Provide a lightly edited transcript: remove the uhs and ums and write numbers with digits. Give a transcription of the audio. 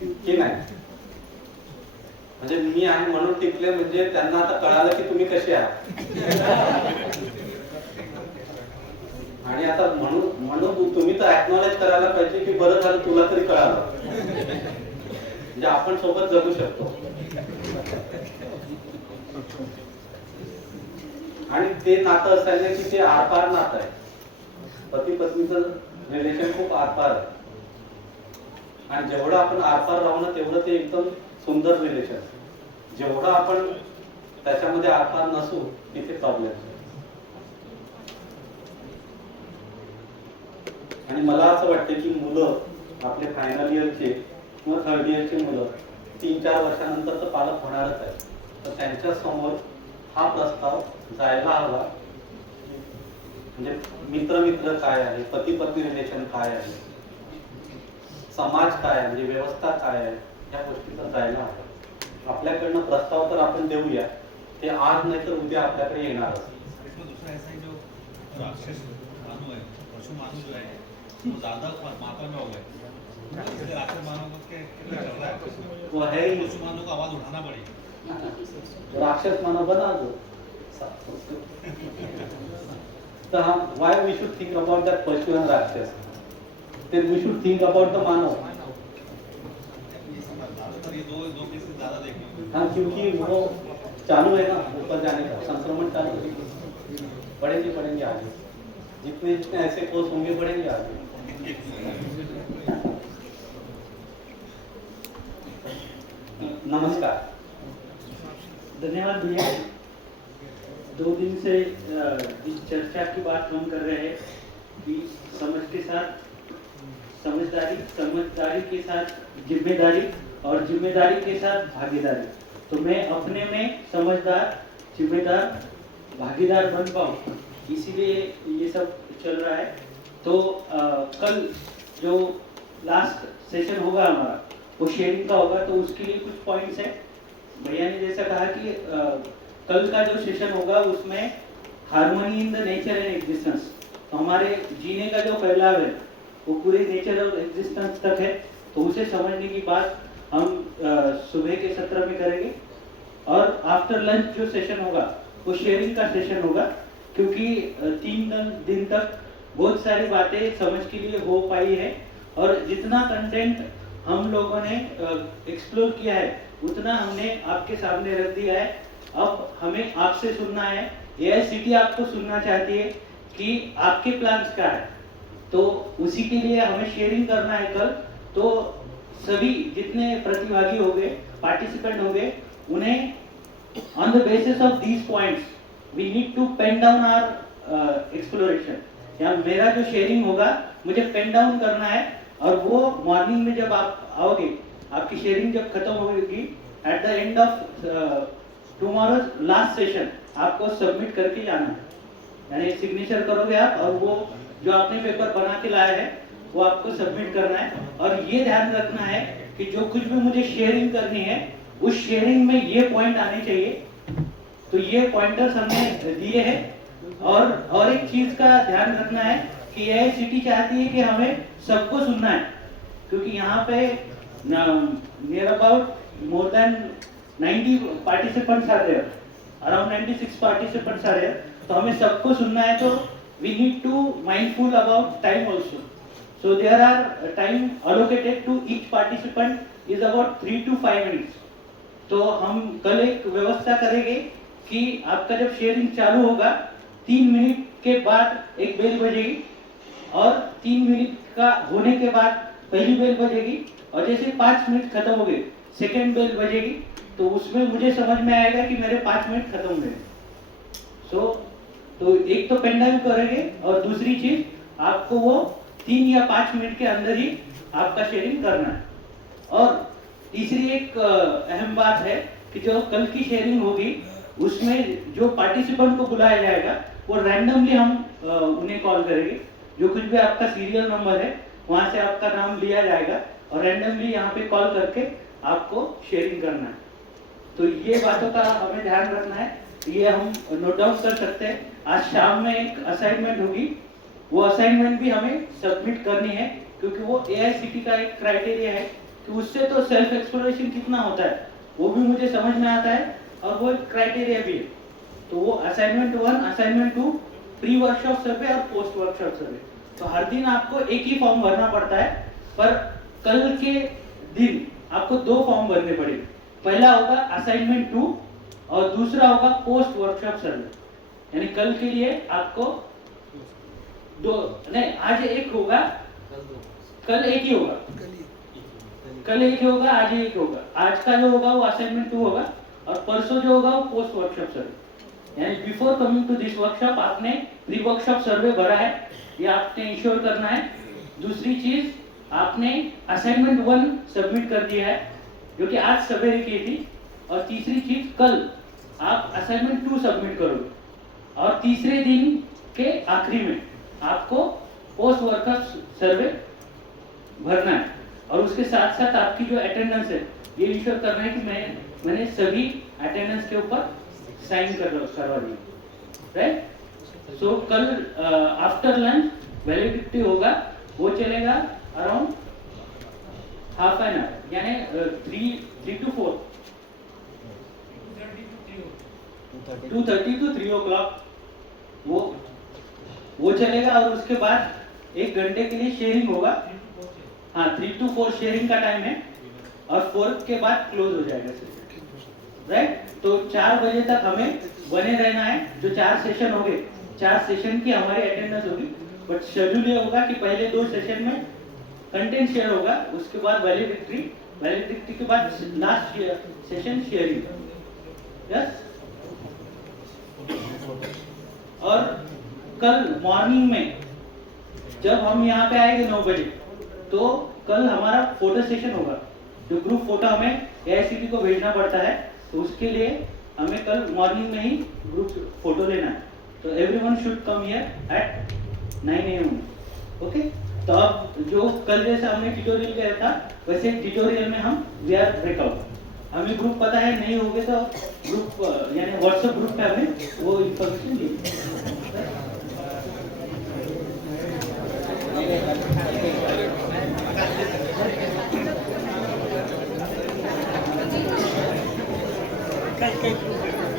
की नाही? म्हणजे मी आहे म्हणून टिकले, म्हणजे त्यांना आता कळालं की तुम्ही कसे आहात. आणि आता म्हणून म्हणून तुम्ही तर ऍक्नॉलेज करायला पाहिजे की बरं झालं तुला तरी कळालं, म्हणजे आपण सोबत जगू शकतो. आणि ते नातं असं आहे ना की ते आरपार नातं आहे. पती पत्नीचं रिलेशन खूप आरपार आहे. आणि जेवढं आपण आरपार राहू ना तेवढं ते एकदम सुंदर रिलेशन. जेवढं आपण त्याच्यामध्ये आरपार नसू तिथे प्रॉब्लेम. आणि मला असं वाटतं की मुलं आपले फायनल इयरचे किंवा थर्ड इयरचे मुलं 3-4 वर्षानंतर तर पालक होणारच आहे. तर त्यांच्या समोर हा प्रस्ताव जायला हवा. म्हणजे मित्र काय आहे, पती पत्नी रिलेशन काय आहे, समाज काय आहे, म्हणजे व्यवस्था काय आहे, या गोष्टी तर जायला हव्या. आपल्याकडनं प्रस्ताव तर आपण देऊया, ते आज नाही तर उद्या आपल्याकडे येणारच. दूसरा ऐसा ही जो राक्षस मानव है, पशु मानव जो है वो ज्यादा मात्रा में हो गए, इसलिए राक्षस मानव को क्या कर रहा है, वो है ही पशु मानव को आवाज उठाना पड़ेगा. राक्षस मानव बना दो. तर why we should think about that पशु एंड राक्षस, then we should think about the मानव. ज्यादातर ये दो केसेस ज्यादा देखने. हाँ, क्योंकि वो चालू है ना ऊपर जाने का संक्रमण चालू है. बढ़ेंगे आगे, जितने जितने ऐसे कोर्स होंगे बढ़ेंगे आगे. नमस्कार. धन्यवाद भैया. 2 दिन से इस चर्चा की बात हम कर रहे हैं कि समझ के साथ समझदारी, समझदारी के साथ जिम्मेदारी और जिम्मेदारी के साथ भागीदारी. तो मैं अपने में समझदार, जिम्मेदार, भागीदार बन पाऊँ, इसीलिए ये सब चल रहा है. तो कल जो लास्ट सेशन होगा हमारा वो शेयरिंग का होगा, तो उसके लिए कुछ पॉइंट्स है. भैया ने जैसा कहा कि कल का जो सेशन होगा उसमें harmony in the nature and existence, तो हमारे जीने का जो फैलाव है वो पूरे नेचर और एग्जिस्टेंस तक है. तो उसे समझने की बात हम सुबह के सत्र में करेंगे. और आफ्टर लंच जो सेशन होगा वो शेयरिंग का सेशन होगा, क्योंकि 3 दिन तक बहुत सारी बातें समझ के लिए हो पाई है. और जितना कंटेंट हम लोगों ने एक्सप्लोर किया है उतना हमने आपके सामने रख दिया है. अब हमें आपसे सुनना है, एआईसीटी आपको सुनना चाहती है कि आपके प्लान्स क्या है. तो उसी के लिए हमें शेयरिंग करना है कल. तो सभी जितने प्रतिभागी होंगे, पार्टिसिपेंट होंगे, उन्हें on the basis of these points we need to pen down our exploration. या मेरा जो शेयरिंग होगा मुझे पेन डाउन करना है, और वो मॉर्निंग में जब आप आओगे, आपकी शेयरिंग जब खत्म होगी, at the end of tomorrow's last session आपको सबमिट करके जाना है. यानी सिग्नेचर करोगे आप, और वो जो आपने पेपर बना के लाया है वो आपको सबमिट करना है. और ये ध्यान रखना है कि जो कुछ भी मुझे शेयरिंग करनी है उस शेयरिंग में ये पॉइंट आने चाहिए. तो ये पॉइंटर्स हमने दिए हैं. और एक चीज का ध्यान रखना है कि एआईसीटी चाहती है कि हमें सबको सुनना है, क्योंकि यहाँ पे near about more than 90 participants are there, around 96 participants are there. तो हमें सबको सुनना है, तो we need to mindful about time also. So there are time allocated to each participant is about 3 to 5 minutes. तो हम कल एक व्यवस्था करेंगे कि आपका जब शेयरिंग चालू होगा 3 मिनट के बाद एक बेल बजेगी, और 3 मिनट का होने के बाद पहली बेल बजेगी, और जैसे 5 मिनट खत्म हो गए सेकेंड बेल बजेगी. तो उसमें मुझे समझ में आएगा कि मेरे 5 मिनट खत्म हो गए. तो एक तो पेन डाउन करेंगे, और दूसरी चीज आपको वो 3 या 5 मिनट के अंदर ही आपका शेयरिंग करना है. और तीसरी एक अहम बात है कि जो कल की शेयरिंग होगी उसमें जो पार्टिसिपेंट को बुलाया जाएगा वो रैंडमली हम उन्हें कॉल करेंगे. जो कुछ भी आपका सीरियल नंबर है वहाँ से आपका नाम लिया जाएगा, और रैंडमली यहाँ पे कॉल करके आपको शेयरिंग करना है. तो ये बातों का हमें ध्यान रखना है. ये हम नोट डाउन कर सकते हैं. आज शाम में एक असाइनमेंट होगी, वो असाइनमेंट भी हमें सबमिट करनी है, क्योंकि वो एआईसीटी का एक क्राइटेरिया है कि उससे तो सेल्फ एक्सप्लोरेशन कितना होता है वो भी मुझे समझ में आता है, और वो एक क्राइटेरिया भी है। तो वो असाइनमेंट 1, असाइनमेंट 2, प्री वर्कशॉप सर्वे और पोस्ट वर्कशॉप सर्वे, तो हर दिन आपको एक ही फॉर्म भरना पड़ता है, पर कल के दिन आपको 2 फॉर्म भरने पड़ेंगे। पहला होगा असाइनमेंट 2 और दूसरा होगा पोस्ट वर्कशॉप सर्वे। यानी कल के लिए आपको 2 नहीं, आज एक होगा, कल एक ही होगा, कल एक ही होगा, आज एक होगा। आज का जो होगा वो असाइनमेंट 2 होगा और परसों जो होगा वो पोस्ट वर्कशॉप सर्वे। यानी before coming to this workshop आपने प्री वर्कशॉप सर्वे भरा है, ये आपने इंश्योर करना है। दूसरी चीज, आपने असाइनमेंट 1 सबमिट कर दिया है जो कि आज सवेरे की थी, और तीसरी चीज कल आप असाइनमेंट 2 सबमिट करोगे, और तीसरे दिन के आखिरी में आपको पोस्ट वर्कशॉप सर्वे भरना है। और उसके साथ साथ आपकी जो अटेंडेंस है ये इंश्योर करना है कि मैंने सभी अटेंडेंस के ऊपर साइन करवा दिया, राइट। सो कल आफ्टर लंच वैलिडिटी होगा, वो चलेगा अराउंड हाफ एन आवर, यानी 3 to 4, 2:30 to 3 o'clock वो चलेगा। और उसके बाद 1 घंटे के लिए शेयरिंग होगा। हाँ, 3 to 4 शेयरिंग का टाइम है, और 4 के बाद क्लोज हो जाएगा, राइट। तो 4 बजे तक हमें बने रहना है। जो 4 सेशन हो गए, 4 सेशन की हमारी अटेंडेंस होगी, बट शेड्यूल ये होगा कि पहले 2 सेशन में कंटेंट शेयर होगा, उसके बाद वैलिडिटी के बाद लास्ट सेशन शेयरिंग, यस। और कल मॉर्निंग में जब हम यहाँ पे आएंगे 9 बजे, तो कल हमारा फोटो सेशन होगा। जो ग्रुप फोटो हमें AICTE को भेजना पड़ता है, तो उसके लिए हमें कल मॉर्निंग में ही ग्रुप फोटो लेना है। तो everyone should come here eight 9 AM, okay. तो अब जो कल जैसा हमने ट्यूटोरियल किया था, वैसे ट्यूटोरियल में हम वी आर ब्रेकआउट। हमें ग्रुप पता है, नहीं होगे तो ग्रुप यानी व्हाट्सएप ग्रुप पे हमें वो इन्फॉर्मेशन दी।